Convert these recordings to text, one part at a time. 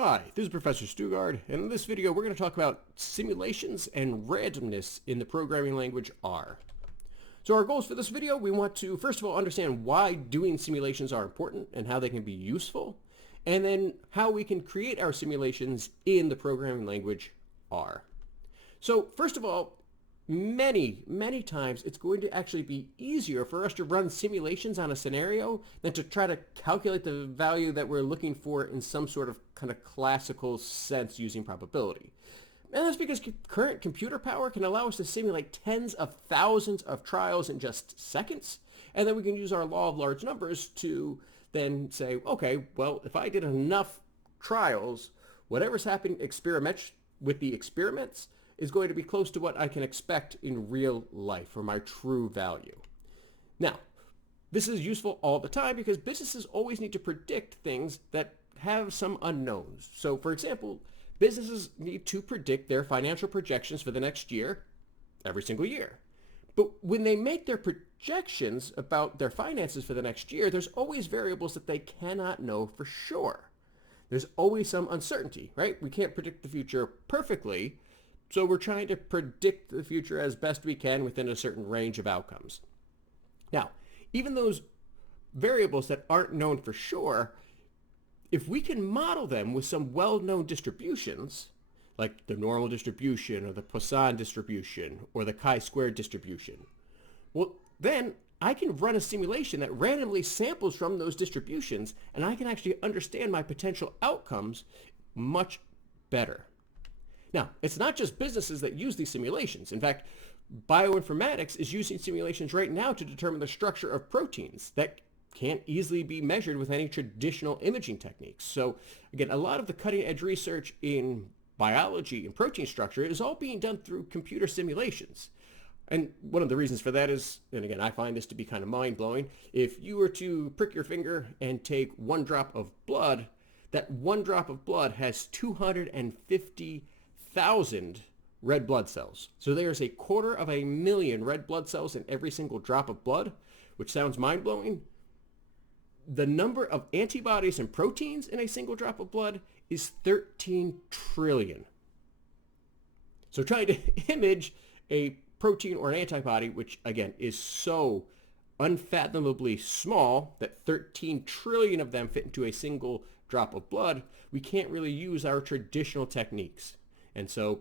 Hi, this is Professor Stugard, and in this video we're going to talk about simulations and randomness in the programming language R. So our goals for this video, we want to first of all understand why doing simulations are important and how they can be useful, and then how we can create our simulations in the programming language R. So first of all, many times it's going to actually be easier for us to run simulations on a scenario than to try to calculate the value that we're looking for in some sort of kind of classical sense using probability. And that's because current computer power can allow us to simulate tens of thousands of trials in just seconds, and then we can use our law of large numbers to then say, okay, well, if I did enough trials, whatever's happening with the experiments is going to be close to what I can expect in real life for my true value. Now, this is useful all the time because businesses always need to predict things that have some unknowns. So, for example, businesses need to predict their financial projections for the next year every single year. But when they make their projections about their finances for the next year, there's always variables that they cannot know for sure. There's always some uncertainty, right? We can't predict the future perfectly, so we're trying to predict the future as best we can within a certain range of outcomes. Now, even those variables that aren't known for sure, if we can model them with some well-known distributions, like the normal distribution or the Poisson distribution or the chi-squared distribution, well, then I can run a simulation that randomly samples from those distributions, and I can actually understand my potential outcomes much better. Now, it's not just businesses that use these simulations. In fact, bioinformatics is using simulations right now to determine the structure of proteins that can't easily be measured with any traditional imaging techniques. So again, a lot of the cutting edge research in biology and protein structure is all being done through computer simulations. And one of the reasons for that is, and again, I find this to be kind of mind-blowing, if you were to prick your finger and take one drop of blood, that one drop of blood has 250,000 red blood cells. So there's 250,000 red blood cells in every single drop of blood, which sounds mind-blowing. The number of antibodies and proteins in a single drop of blood is 13 trillion. So trying to image a protein or an antibody, which again is so unfathomably small that 13 trillion of them fit into a single drop of blood, we can't really use our traditional techniques. And so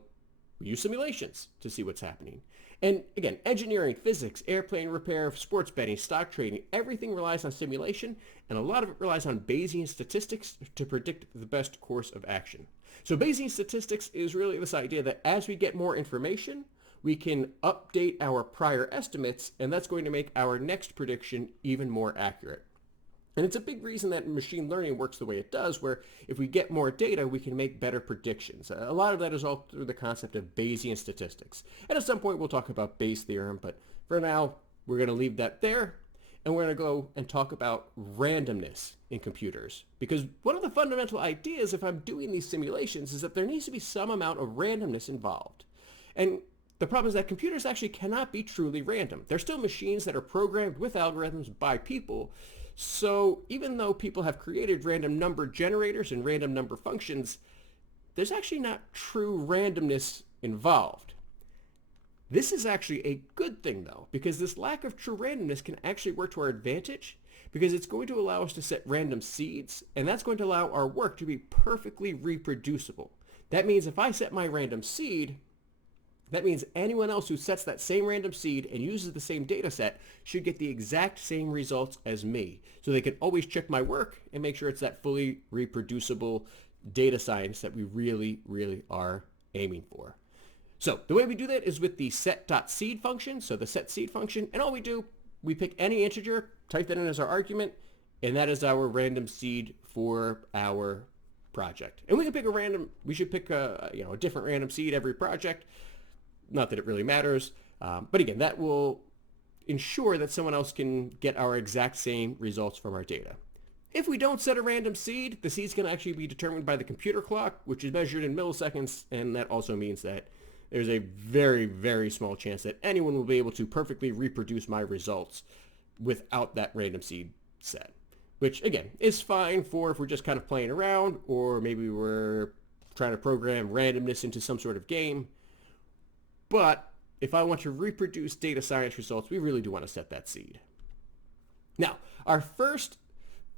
we use simulations to see what's happening. And again, engineering, physics, airplane repair, sports betting, stock trading, everything relies on simulation, and a lot of it relies on Bayesian statistics to predict the best course of action. So Bayesian statistics is really this idea that as we get more information, we can update our prior estimates, and that's going to make our next prediction even more accurate. And it's a big reason that machine learning works the way it does, where if we get more data, we can make better predictions. A lot of that is all through the concept of Bayesian statistics. And at some point, we'll talk about Bayes' theorem, but for now, we're going to leave that there, and we're going to go and talk about randomness in computers. Because one of the fundamental ideas, if I'm doing these simulations, is that there needs to be some amount of randomness involved. And the problem is that computers actually cannot be truly random. They're still machines that are programmed with algorithms by people. So even though people have created random number generators and random number functions, there's actually not true randomness involved. This is actually a good thing though, because this lack of true randomness can actually work to our advantage, because it's going to allow us to set random seeds, and that's going to allow our work to be perfectly reproducible. That means if I set my random seed, that means anyone else who sets that same random seed and uses the same data set should get the exact same results as me. So they can always check my work and make sure it's that fully reproducible data science that we really, really are aiming for. So the way we do that is with the set.seed function, so the setSeed function, and all we do, we pick any integer, type that in as our argument, and that is our random seed for our project. And we can pick we should pick a different random seed every project. Not that it really matters, but again, that will ensure that someone else can get our exact same results from our data. If we don't set a random seed, the seed's going to actually be determined by the computer clock, which is measured in milliseconds, and that also means that there's a very, very small chance that anyone will be able to perfectly reproduce my results without that random seed set. which again is fine for if we're just kind of playing around, or maybe we're trying to program randomness into some sort of game. But if I want to reproduce data science results, we really do want to set that seed. Now, our first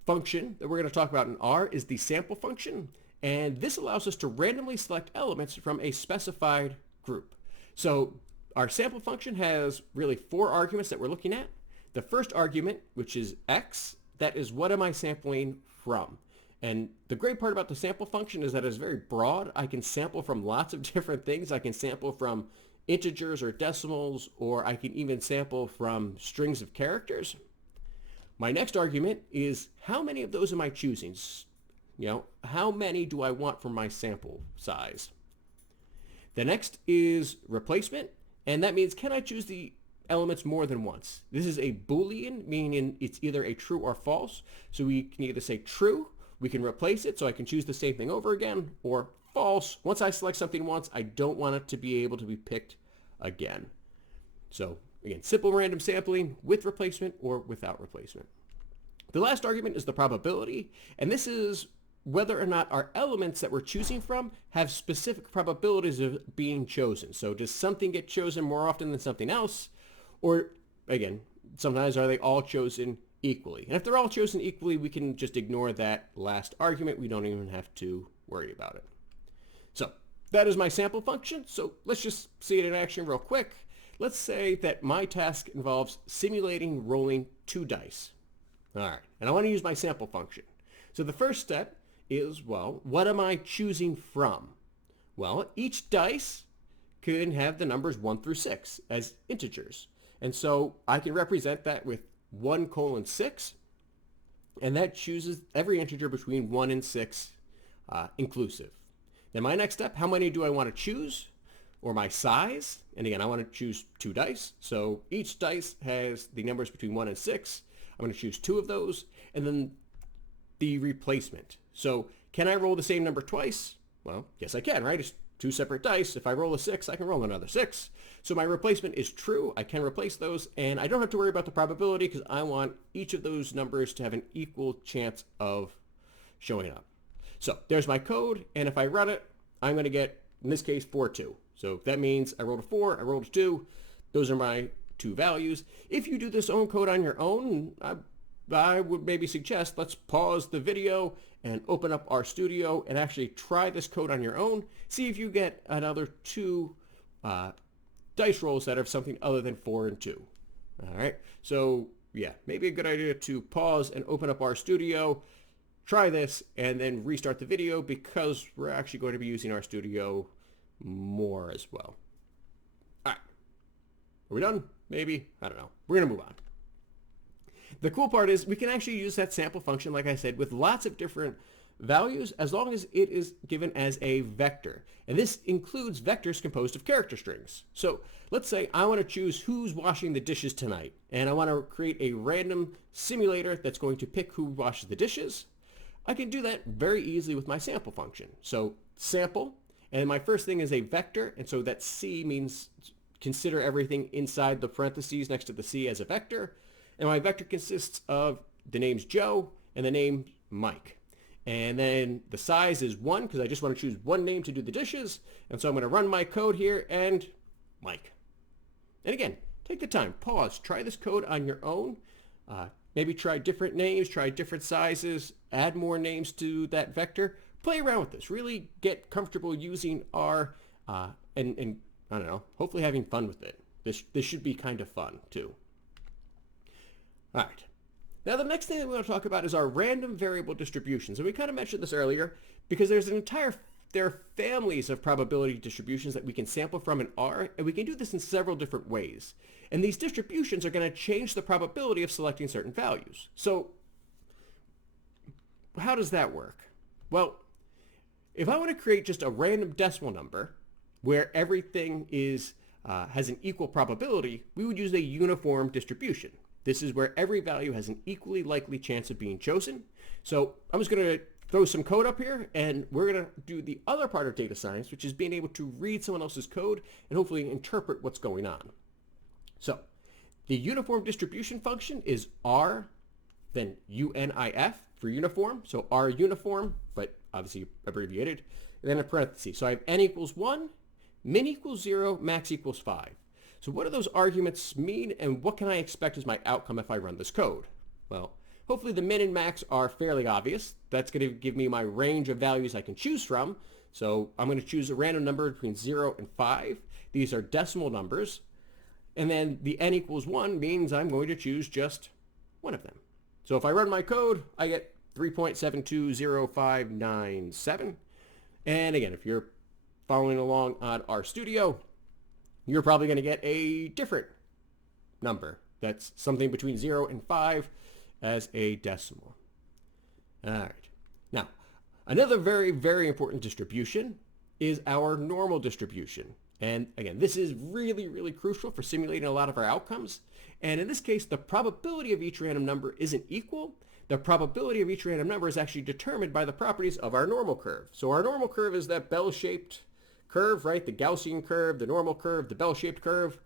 function that we're going to talk about in R is the sample function, and this allows us to randomly select elements from a specified group. So our sample function has really 4 arguments that we're looking at. The first argument, which is x, that is what am I sampling from? And the great part about the sample function is that it's very broad. I can sample from lots of different things. I can sample from integers or decimals, or I can even sample from strings of characters. My next argument is how many of those am I choosing? How many do I want for my sample size? The next is replacement, and that means can I choose the elements more than once? This is a Boolean, meaning it's either a true or false. So we can either say true, we can replace it, so I can choose the same thing over again, or false. Once I select something once, I don't want it to be able to be picked again. So again, simple random sampling with replacement or without replacement. The last argument is the probability, and this is whether or not our elements that we're choosing from have specific probabilities of being chosen. So does something get chosen more often than something else? Or again, sometimes are they all chosen equally? And if they're all chosen equally, we can just ignore that last argument. We don't even have to worry about it. So that is my sample function. So let's just see it in action real quick. Let's say that my task involves simulating rolling 2 dice. All right, and I want to use my sample function. So the first step is, well, what am I choosing from? Well, each dice can have the numbers 1 through 6 as integers. And so I can represent that with 1:6, and that chooses every integer between 1 and 6 inclusive. Then my next step, how many do I want to choose? Or my size, and again, I want to choose 2 dice. So each dice has the numbers between 1 and 6. I'm going to choose 2 of those, and then the replacement. So can I roll the same number twice? Well, yes I can, right? It's 2 separate dice. If I roll a 6, I can roll another 6. So my replacement is true. I can replace those, and I don't have to worry about the probability because I want each of those numbers to have an equal chance of showing up. So there's my code, and if I run it, I'm going to get, in this case, 4, 2. So that means I rolled a 4, I rolled a 2. Those are my 2 values. If you do this own code on your own, I would maybe suggest let's pause the video and open up RStudio and actually try this code on your own. See if you get another 2 dice rolls that have something other than 4 and 2. All right, so yeah, maybe a good idea to pause and open up RStudio, try this, and then restart the video because we're actually going to be using RStudio more as well. All right, are we done? Maybe, I don't know. We're going to move on. The cool part is we can actually use that sample function, like I said, with lots of different values as long as it is given as a vector. And this includes vectors composed of character strings. So let's say I want to choose who's washing the dishes tonight, and I want to create a random simulator that's going to pick who washes the dishes. I can do that very easily with my sample function. So sample, and my first thing is a vector, and so that C means consider everything inside the parentheses next to the C as a vector. And my vector consists of the name's Joe and the name Mike. And then the size is 1 because I just want to choose one name to do the dishes. And so I'm going to run my code here and Mike. And again, take the time, pause, try this code on your own. Maybe try different names, try different sizes, add more names to that vector. Play around with this. Really get comfortable using R and I don't know, hopefully having fun with it. This should be kind of fun too. All right. Now the next thing that we want to talk about is our random variable distributions. And we kind of mentioned this earlier because there are families of probability distributions that we can sample from in R, and we can do this in several different ways. And these distributions are going to change the probability of selecting certain values. So how does that work? Well, if I want to create just a random decimal number where everything has an equal probability, we would use a uniform distribution. This is where every value has an equally likely chance of being chosen. So I'm just going to throw some code up here, and we're going to do the other part of data science, which is being able to read someone else's code and hopefully interpret what's going on. So the uniform distribution function is R then UNIF for uniform, so R uniform, but obviously abbreviated, and then a parenthesis. So I have n equals 1, min equals 0, max equals 5. So what do those arguments mean, and what can I expect as my outcome if I run this code? Well, hopefully the min and max are fairly obvious. That's going to give me my range of values I can choose from. So I'm going to choose a random number between 0 and 5. These are decimal numbers. And then the n equals 1 means I'm going to choose just one of them. So if I run my code, I get 3.720597. And again, if you're following along on RStudio, you're probably going to get a different number. That's something between 0 and 5 as a decimal. All right. Now, another very, very important distribution is our normal distribution. And again, this is really, really crucial for simulating a lot of our outcomes. And in this case, the probability of each random number isn't equal. The probability of each random number is actually determined by the properties of our normal curve. So our normal curve is that bell-shaped curve, right? The Gaussian curve, the normal curve, the bell-shaped curve.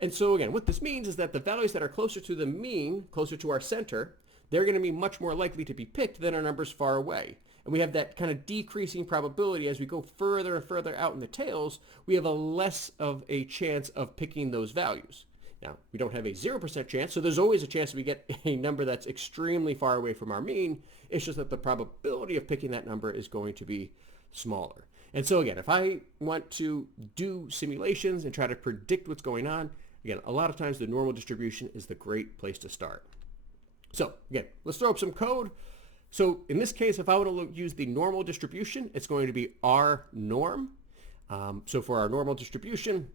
And so again, what this means is that the values that are closer to the mean, closer to our center, they're going to be much more likely to be picked than our numbers far away. And we have that kind of decreasing probability as we go further and further out in the tails, we have a less of a chance of picking those values. Now, we don't have a 0% chance, so there's always a chance we get a number that's extremely far away from our mean. It's just that the probability of picking that number is going to be smaller. And so again, if I want to do simulations and try to predict what's going on, again, a lot of times the normal distribution is the great place to start. So again, let's throw up some code. So in this case, if I want to use the normal distribution, it's going to be R norm. So for our normal distribution,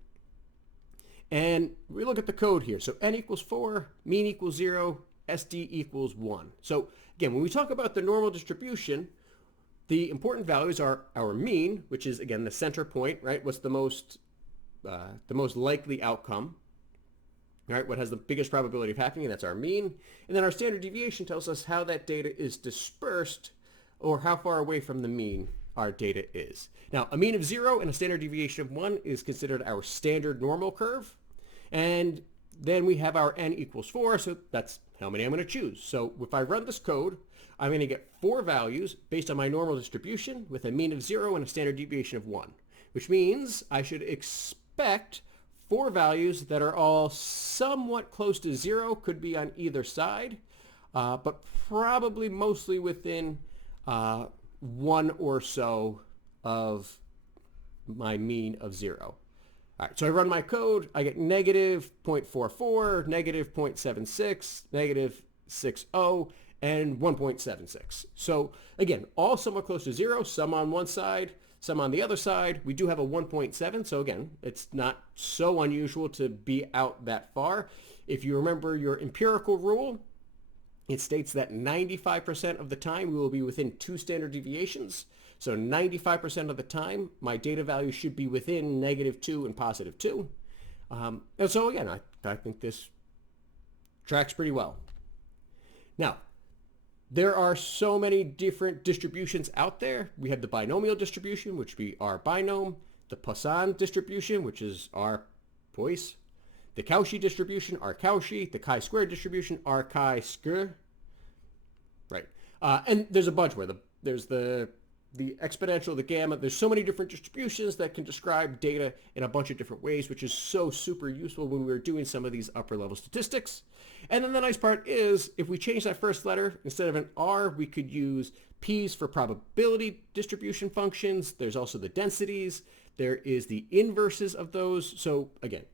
and we look at the code here. So n equals 4, mean equals 0, SD equals 1. So again, when we talk about the normal distribution, the important values are our mean, which is again the center point, right? What's the most likely outcome, right? What has the biggest probability of happening? That's our mean. And then our standard deviation tells us how that data is dispersed, or how far away from the mean our data is. Now, a mean of 0 and a standard deviation of 1 is considered our standard normal curve. And then we have our n equals 4, so that's how many I'm going to choose. So if I run this code, I'm going to get 4 values based on my normal distribution with a mean of 0 and a standard deviation of 1, which means I should expect 4 values that are all somewhat close to 0, could be on either side, but probably mostly within 1 or so of my mean of 0. All right, so I run my code, I get negative 0.44, negative 0.76, negative 6.0, and 1.76. So again, all somewhat close to 0, some on one side, some on the other side. We do have a 1.7, so again, it's not so unusual to be out that far. If you remember your empirical rule, it states that 95% of the time we will be within 2 standard deviations. So 95% of the time, my data value should be within -2 and +2. And so again, I think this tracks pretty well. Now, there are so many different distributions out there. We have the binomial distribution, which would be R binom, the Poisson distribution, which is R Poiss, the Cauchy distribution, R Cauchy, the chi-squared distribution, R chi-square. Right. And there's a bunch more. There's the exponential, the gamma. There's so many different distributions that can describe data in a bunch of different ways, which is so super useful when we're doing some of these upper level statistics. And then the nice part is if we change that first letter, instead of an R, we could use P's for probability distribution functions. There's also the densities. There is the inverses of those. So again,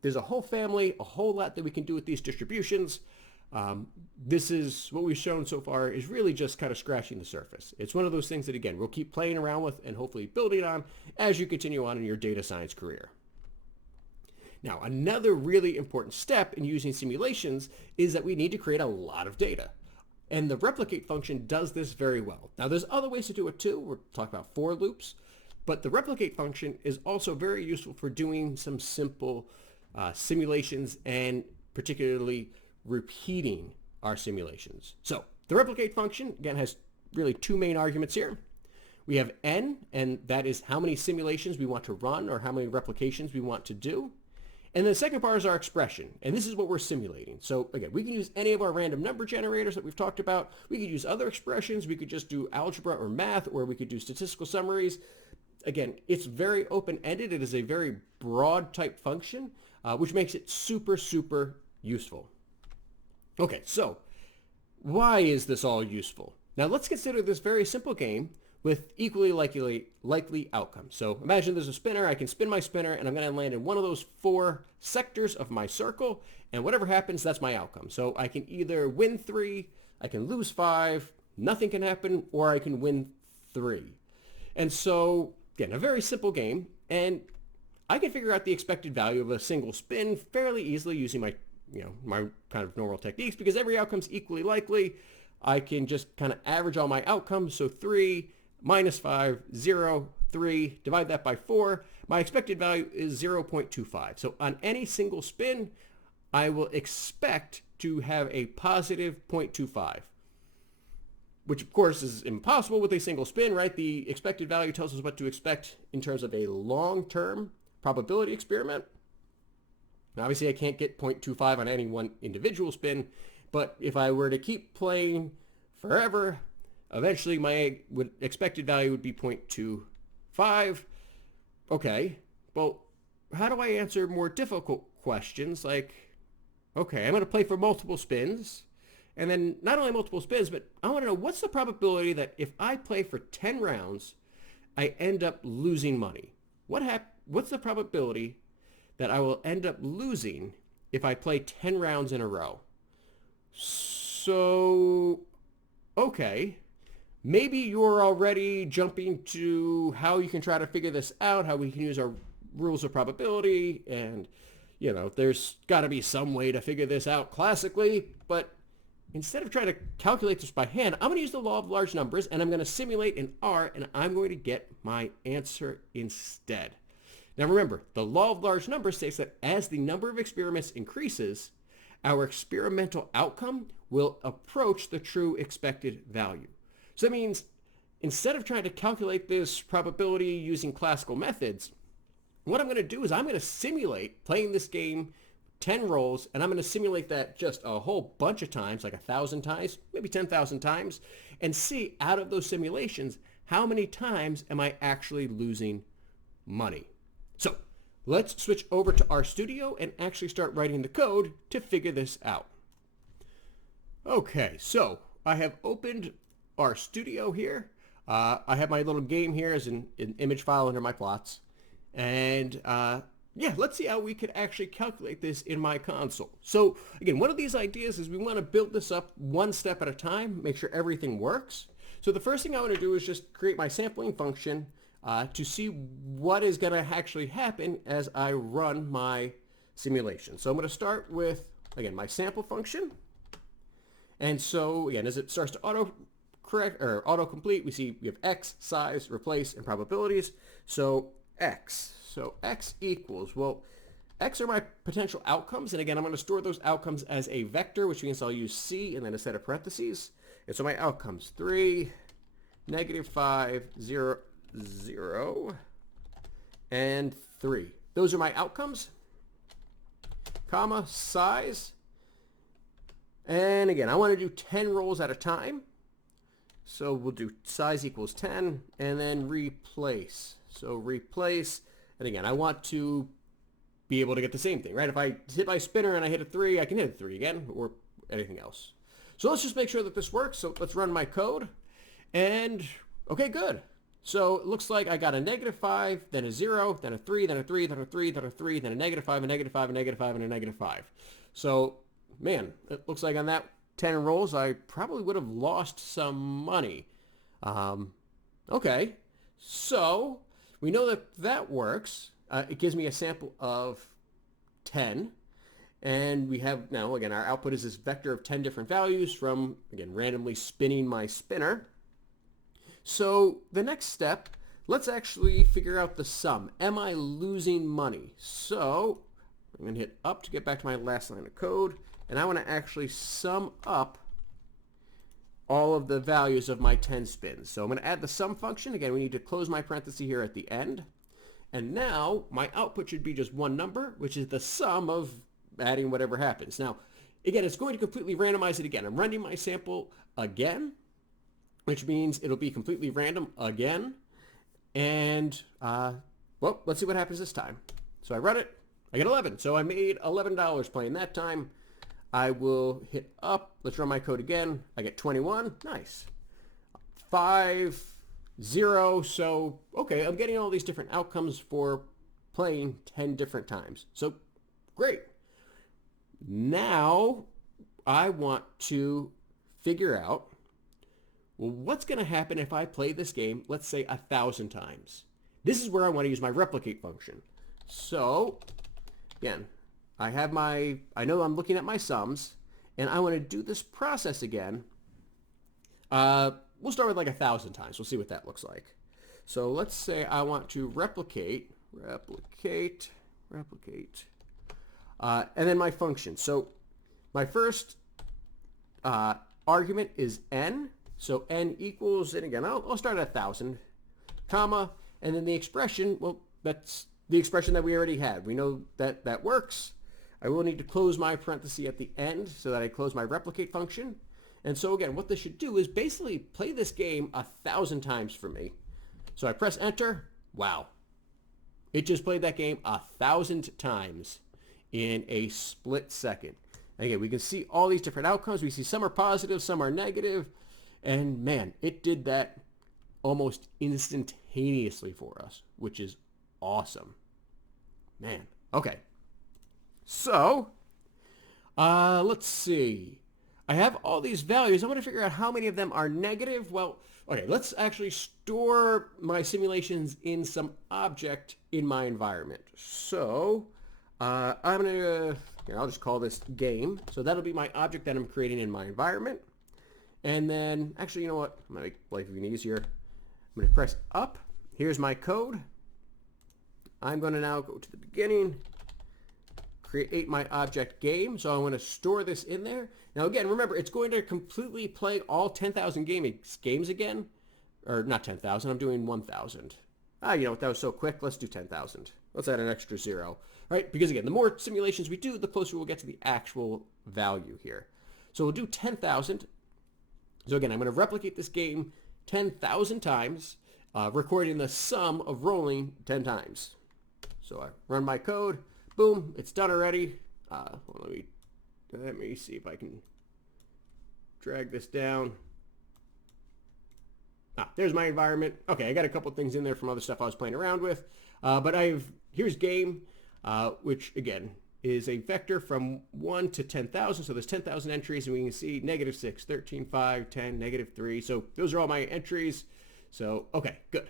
there's a whole family, a whole lot that we can do with these distributions. This is what we've shown so far is really just kind of scratching the surface. It's one of those things that, again, we'll keep playing around with and hopefully building on as you continue on in your data science career. Now, another really important step in using simulations is that we need to create a lot of data. And the replicate function does this very well. Now, there's other ways to do it too. We're talking about for loops. But the replicate function is also very useful for doing some simple simulations and particularly repeating our simulations. So the replicate function, again, has really 2 main arguments here. We have n, and that is how many simulations we want to run or how many replications we want to do. And the second part is our expression, and this is what we're simulating. So again, we can use any of our random number generators that we've talked about. We could use other expressions. We could just do algebra or math, or we could do statistical summaries. Again, it's very open-ended. It is a very broad type function, which makes it super, super useful. Okay, so why is this all useful? Now let's consider this very simple game with equally likely outcomes. So imagine there's a spinner. I can spin my spinner, and I'm going to land in one of those 4 sectors of my circle, and whatever happens, that's my outcome. So I can either win 3, I can lose 5, nothing can happen, or I can win 3. And so, again, a very simple game, and I can figure out the expected value of a single spin fairly easily using my kind of normal techniques, because every outcome's equally likely. I can just kind of average all my outcomes. So 3 minus 5, 0, 3, divide that by 4. My expected value is 0.25. So on any single spin, I will expect to have a positive 0.25, which of course is impossible with a single spin, right? The expected value tells us what to expect in terms of a long-term probability experiment. Now, obviously, I can't get 0.25 on any one individual spin, but if I were to keep playing forever, eventually my expected value would be 0.25. Okay, well, how do I answer more difficult questions like, okay, I'm going to play for multiple spins, and then not only multiple spins, but I want to know what's the probability that if I play for 10 rounds, I end up losing money? What's the probability that I will end up losing if I play 10 rounds in a row? So, okay, maybe you're already jumping to how you can try to figure this out, how we can use our rules of probability, and, there's got to be some way to figure this out classically, but instead of trying to calculate this by hand, I'm going to use the law of large numbers, and I'm going to simulate in R, and I'm going to get my answer instead. Now remember, the law of large numbers states that as the number of experiments increases, our experimental outcome will approach the true expected value. So that means instead of trying to calculate this probability using classical methods, what I'm going to do is I'm going to simulate playing this game 10 rolls, and I'm going to simulate that just a whole bunch of times, like 1,000 times, maybe 10,000 times, and see out of those simulations, how many times am I actually losing money? So let's switch over to RStudio and actually start writing the code to figure this out. Okay, so I have opened RStudio here. I have my little game here as an image file under my plots. And yeah, let's see how we could actually calculate this in my console. So again, one of these ideas is we want to build this up one step at a time, make sure everything works. So the first thing I want to do is just create my sampling function to see what is going to actually happen as I run my simulation. So I'm going to start with, again, my sample function. And so again, as it starts to autocomplete, we see we have x, size, replace, and probabilities. So x. So x equals, well, x are my potential outcomes. And again, I'm going to store those outcomes as a vector, which means I'll use c and then a set of parentheses. And so my outcomes, 3, -5, 0, 0, and 3. Those are my outcomes, comma, size. And again, I want to do 10 rolls at a time. So we'll do size equals 10 and then replace. So replace, and again, I want to be able to get the same thing, right? If I hit my spinner and I hit a 3, I can hit a 3 again or anything else. So let's just make sure that this works. So let's run my code. And okay, good. So it looks like I got a -5, then a 0, then a 3, then a 3, then a 3, then a 3, then a -5, a -5, a -5, and a -5. So, man, it looks like on that 10 rolls, I probably would have lost some money. Okay, so we know that that works. It gives me a sample of 10. And we have now, again, our output is this vector of 10 different values from, again, randomly spinning my spinner. So the next step, let's actually figure out the sum. Am I losing money? So I'm going to hit up to get back to my last line of code. And I want to actually sum up all of the values of my 10 spins. So I'm going to add the sum function. Again, we need to close my parenthesis here at the end. And now my output should be just one number, which is the sum of adding whatever happens. Now, again, it's going to completely randomize it again. I'm running my sample again, which means it'll be completely random again. And, well, let's see what happens this time. So I run it. I get 11. So I made $11 playing that time. I will hit up. Let's run my code again. I get 21. Nice. 5, 0. So, okay, I'm getting all these different outcomes for playing 10 different times. So, great. Now, I want to figure out, well, what's going to happen if I play this game, let's say 1,000 times? This is where I want to use my replicate function. So, again, I know I'm looking at my sums, and I want to do this process again. We'll start with like 1,000 times. We'll see what that looks like. So let's say I want to replicate, and then my function. So my first argument is n. So n equals, and again, I'll start at 1,000, comma, and then the expression, well, that's the expression that we already had. We know that that works. I will need to close my parenthesis at the end so that I close my replicate function. And so again, what this should do is basically play this game 1,000 times for me. So I press enter. Wow. It just played that game 1,000 times in a split second. Again, we can see all these different outcomes. We see some are positive, some are negative. And man, it did that almost instantaneously for us, which is awesome. Man. Okay. So, let's see. I have all these values. I want to figure out how many of them are negative. Well, okay, let's actually store my simulations in some object in my environment. So, I'm going to, I'll just call this game. So that'll be my object that I'm creating in my environment. And then, actually, you know what? I'm going to make life even easier. I'm going to press up. Here's my code. I'm going to now go to the beginning, create my object game. So I want to store this in there. Now again, remember, it's going to completely play all 10,000 games again. Or not 10,000, I'm doing 1,000. You know what, that was so quick. Let's do 10,000. Let's add an extra 0. Right? Because again, the more simulations we do, the closer we'll get to the actual value here. So we'll do 10,000. So again, I'm going to replicate this game 10,000 times, recording the sum of rolling 10 times. So I run my code. Boom, it's done already. Well, let me see if I can drag this down. There's my environment. Okay, I got a couple things in there from other stuff I was playing around with. But here's game, which again is a vector from 1 to 10,000. So there's 10,000 entries, and we can see -6, 13, 5, 10, -3. So those are all my entries. So, okay, good.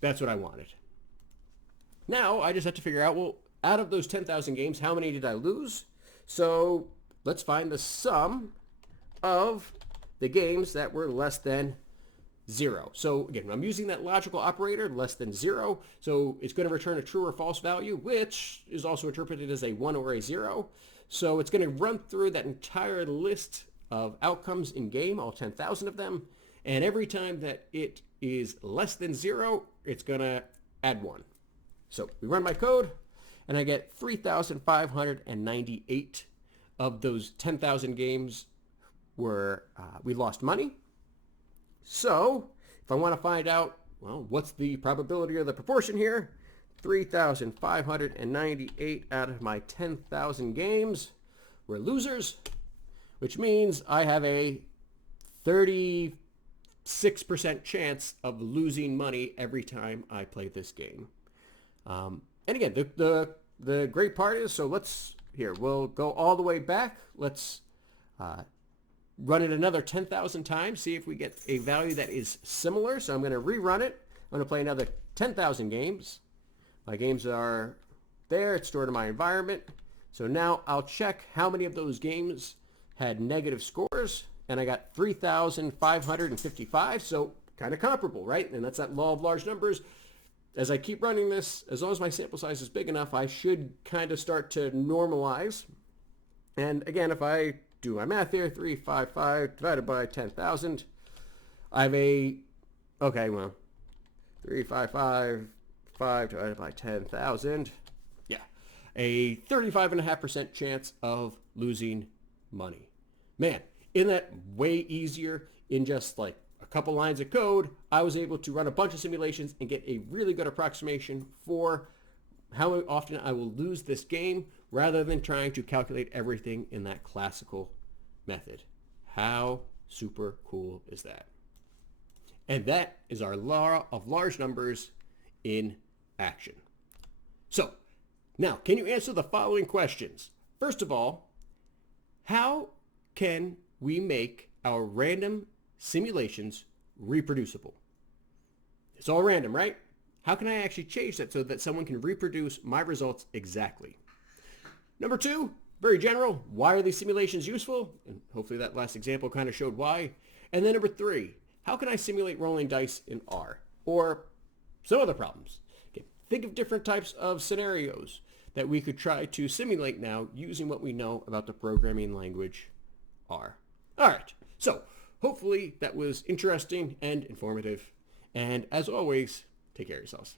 That's what I wanted. Now, I just have to figure out, well, out of those 10,000 games, how many did I lose? So let's find the sum of the games that were less than 0. So again, I'm using that logical operator, less than 0. So it's going to return a true or false value, which is also interpreted as a 1 or a 0. So it's going to run through that entire list of outcomes in game, all 10,000 of them. And every time that it is less than 0, it's going to add 1. So we run my code, and I get 3,598 of those 10,000 games were we lost money. So if I want to find out, well, what's the probability or the proportion here? 3,598 out of my 10,000 games were losers, which means I have a 36% chance of losing money every time I play this game. And again, the great part is, so we'll go all the way back. Let's run it another 10,000 times, see if we get a value that is similar. So I'm going to rerun it. I'm going to play another 10,000 games. My games are there. It's stored in my environment. So now I'll check how many of those games had negative scores. And I got 3,555. So kind of comparable, right? And that's that law of large numbers. As I keep running this, as long as my sample size is big enough, I should kind of start to normalize. And again, if I do my math here, 355 divided by 10,000, I have 3,555 3555 divided by 10,000. Yeah, a 35.5% chance of losing money. Man, isn't that way easier in just like a couple lines of code? I was able to run a bunch of simulations and get a really good approximation for how often I will lose this game rather than trying to calculate everything in that classical method. How super cool is that? And that is our law of large numbers in action. So, now, can you answer the following questions? First of all, how can we make our random simulations reproducible? It's all random, right? How can I actually change that so that someone can reproduce my results exactly? Number two, very general, why are these simulations useful? And hopefully that last example kind of showed why. And then number three, how can I simulate rolling dice in R? Or some other problems. Okay, think of different types of scenarios that we could try to simulate now using what we know about the programming language R. All right, so hopefully that was interesting and informative. And as always, take care of yourselves.